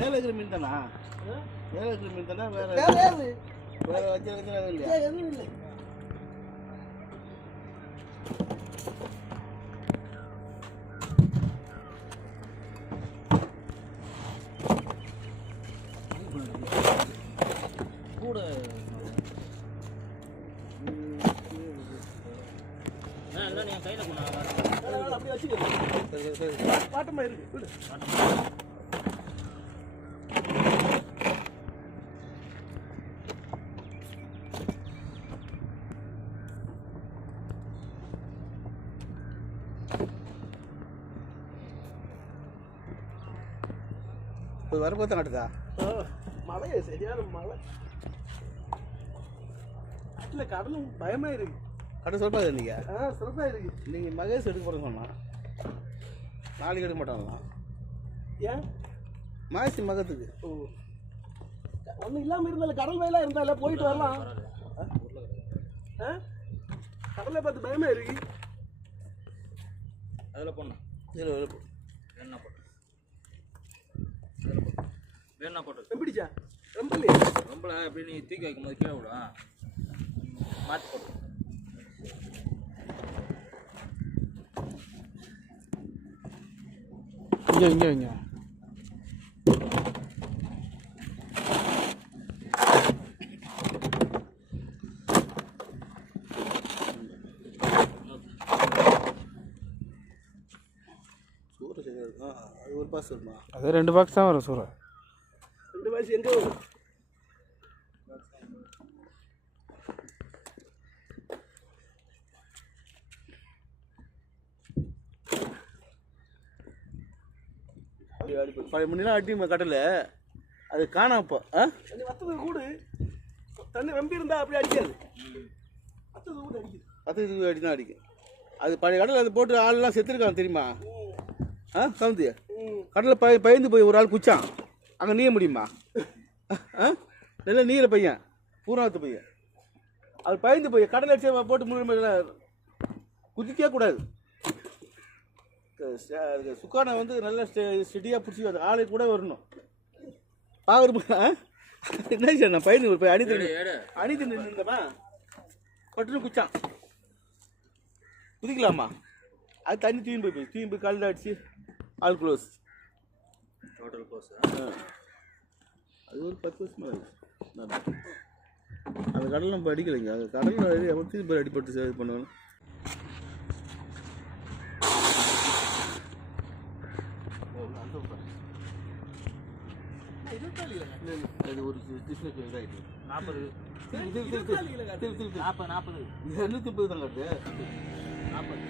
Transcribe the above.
மேலே இருக்கிற மீன் தானா? மேலே இருக்கிற மீன் தானே? வேற வேற வச்சு வச்சு இல்லையா? எதுவும் இல்லை. கூட. கையில் கொண்டு வா. வேணா, வேணா, அப்படியே வச்சுக்க. சரி, சரி, சரி. பாட்டமா இருக்கு. வரப்போ தான் கட்டுதா? ஆ, மழை சரியான மழை. இல்ல கடலும் பயமா இருக்கு. கட்டு சொல்பாது நீங்க? ஆ சிறப்பா இருக்கு. நீங்கள் மகேஷ் எடுக்க போகிறேன்னு சொன்னான் நாளைக்கு எடுக்க மாட்டாங்களாம் ஏன்? மாசி மகத்துக்கு. ஓ. ஒன்றும் இல்லாம இருந்தால கடல் வயலா இருந்தால போயிட்டு வரலாம். ஆ? கடலை பார்த்து பயமா இருக்கு. அதில் போடணும். இதில் வேணா போட்டு அதில் போட்டு வேணா போட்டு எப்படிச்சா? ரொம்ப ரொம்பல எப்படி நீ தூக்கி வைக்கும்போது கீழே விடும் மாற்றி போட்டு இங்கே இங்கே இங்கே. சூறு சரியா இருக்கும் அது ஒரு பாஸ் வருமா? அது ரெண்டு பாக்ஸ் தான் வரும் சூறை. ரெண்டு வயசு எங்க பழைய முன்னெல்லாம் அடி கடல. அது காணாம இப்போ. ஆ? வத்தது கூடு. தண்ணி ரொம்ப இருந்தா அப்படி அடிக்காது. வத்தது கூட அடிக்குது. பத்து இது அடி தான் அடிக்கும். அது பழைய கடலில் அது போட்டு ஆள்லாம் செத்துருக்கான் தெரியுமா? ஆ கவுந்தி ம். கடலில் பய பயந்து போய் ஒரு ஆள் குச்சான். அங்கே நீய முடியுமா? ஆ? நல்ல நீர பையன். பூராத்து பையன். அது பயந்து போய் கடல் அடிச்சு போட்டு முழுமை குதிக்கவே கூடாது. சுக்கானை வந்து நல்ல ஸ்டெடியாக பிடிச்சி அது ஆளை கூட வரணும். பாக்குற என்ன சார் நான் பயந்து போய் எடு. அணிந்து நின்றுந்தமா பட்டுன்னு குச்சான். குதிக்கலாமா? அது தண்ணி தூயின் போய் போய் தூயின் போய் கல்லில் அடிச்சு ஆல் க்ளோஸ் டோட்டல் கோர்ஸ் அது ஒரு பத்து வருஷமா நான் அந்த கடலில் நம்ம அடிக்கலைங்க. அந்த கடலில் திருப்பி போய் அடிபட்டு இது பண்ணுவாங்க. அது ஒரு டிஸ்னஸ் இதாகிட்டு நாற்பது. நாற்பது நாற்பது. இரநூத்தி முப்பது தான் கட்டு நாற்பது.